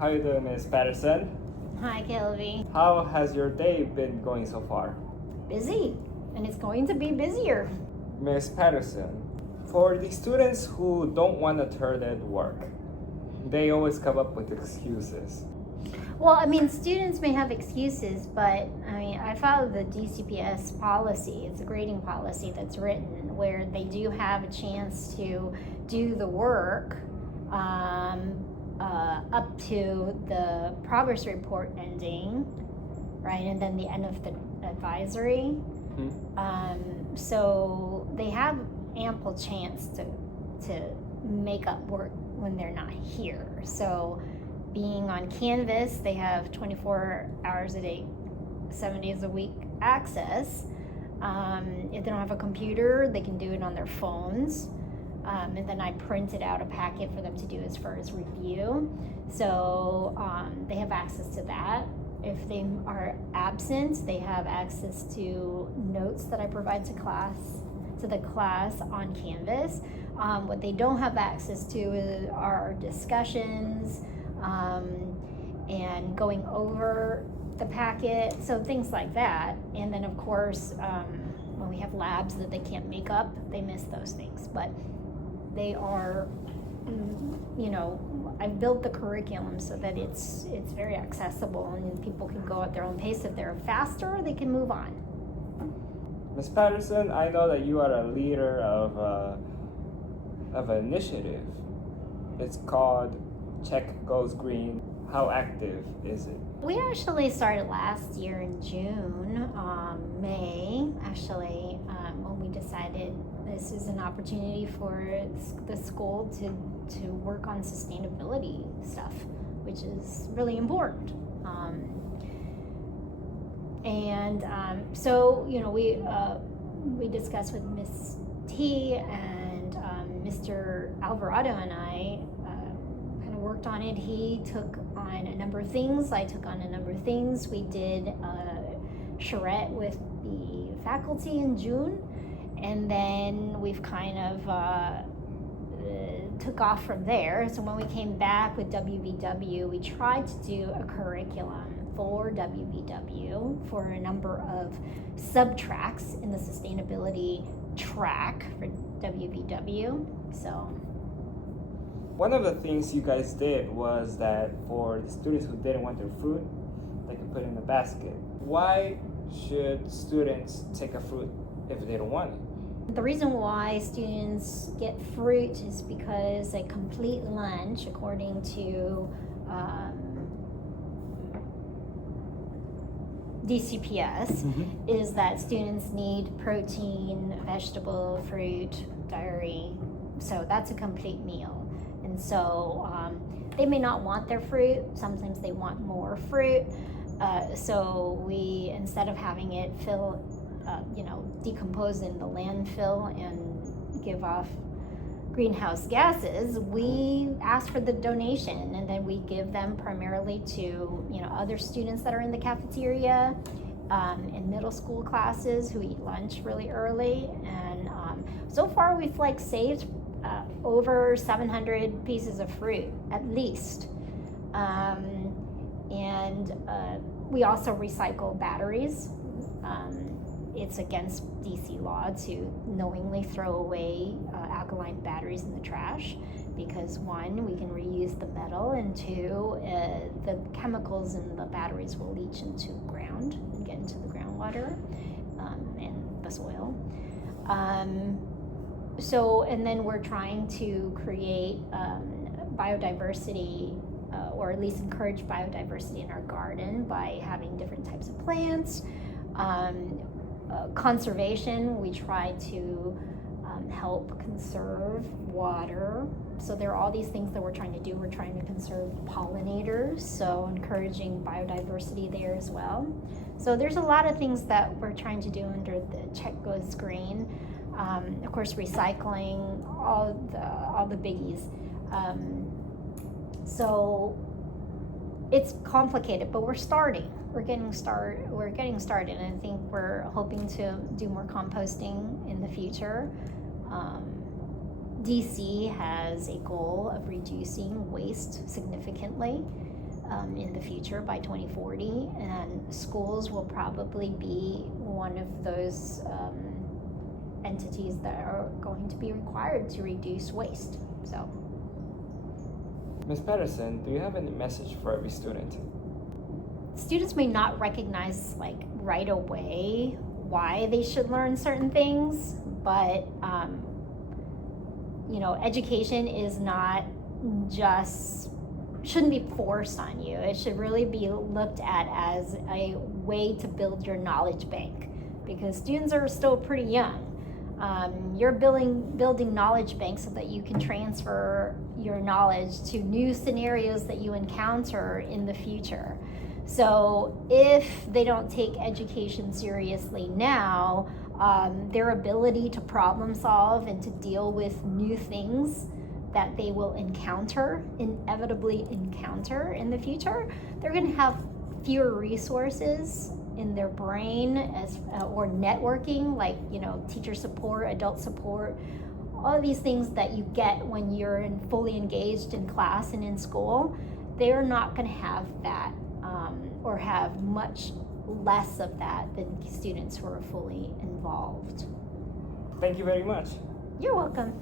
How you doing, Ms. Patterson? Hi, Kelby. How has your day been going so far? Busy, and it's going to be busier. Ms. Patterson, for the students who don't want to turn in work, they always come up with excuses. Well, students may have excuses, but I follow the DCPS policy. It's a grading policy that's written where they do have a chance to do the work up to the progress report ending, right, and then the end of the advisory. Mm-hmm. So they have ample chance to make up work when they're not here. So being on Canvas, they have 24 hours a day, 7 days a week access. If they don't have a computer, they can do it on their phones. And then I printed out a packet for them to do as far as review. So they have access to that. If they are absent, they have access to notes that I provide to the class on Canvas. What they don't have access to are discussions and going over the packet, so things like that. And then of course, when we have labs that they can't make up, they miss those things. But they are, I've built the curriculum so that it's very accessible and people can go at their own pace. If they're faster, they can move on. Ms. Patterson, I know that you are a leader of an initiative. It's called Check Goes Green. How active is it? We actually started last year in June, May, actually, when we decided this is an opportunity for the school to work on sustainability stuff, which is really important. So we discussed with Ms. T and Mr. Alvarado and I kind of worked on it. He took on a number of things. I took on a number of things. We did a charrette with the faculty in June, and then we've kind of took off from there. So when we came back with WVW, we tried to do a curriculum for WVW for a number of sub-tracks in the sustainability track for WVW. So one of the things you guys did was that for the students who didn't want their fruit, they could put it in a basket. Why should students take a fruit if they don't want it? The reason why students get fruit is because a complete lunch, according to DCPS, is that students need protein, vegetable, fruit, dairy. So that's a complete meal. And so they may not want their fruit. Sometimes they want more fruit. So we, instead of having it decompose in the landfill and give off greenhouse gases, we ask for the donation, and then we give them primarily to other students that are in the cafeteria, in middle school classes who eat lunch really early. And so far we've saved over 700 pieces of fruit at least. And we also recycle batteries. It's against DC law to knowingly throw away alkaline batteries in the trash because, one, we can reuse the metal, and two, the chemicals in the batteries will leach into the ground and get into the groundwater and the soil. And then we're trying to create biodiversity, or at least encourage biodiversity in our garden by having different types of plants. Conservation, we try to help conserve water. So there are all these things that we're trying to do. We're trying to conserve pollinators, so encouraging biodiversity there as well. So there's a lot of things that we're trying to do under the Check Goes Green. Of course, recycling, all the biggies. So it's complicated, but we're starting. We're getting started, and I think we're hoping to do more composting in the future. DC has a goal of reducing waste significantly. in the future by 2040, and schools will probably be one of those entities that are going to be required to reduce waste. So, Ms. Patterson, do you have any message for every student? students may not recognize like right away why they should learn certain things, but education is not just, shouldn't be forced on you. It should really be looked at as a way to build your knowledge bank, because students are still pretty young. You're building knowledge banks so that you can transfer your knowledge to new scenarios that you encounter in the future. So if they don't take education seriously now, their ability to problem solve and to deal with new things that they will inevitably encounter in the future, they're going to have fewer resources in their brain or networking, like teacher support, adult support, all of these things that you get when you're fully engaged in class and in school. They're not going to have that, or have much less of that than students who are fully involved. Thank you very much. You're welcome.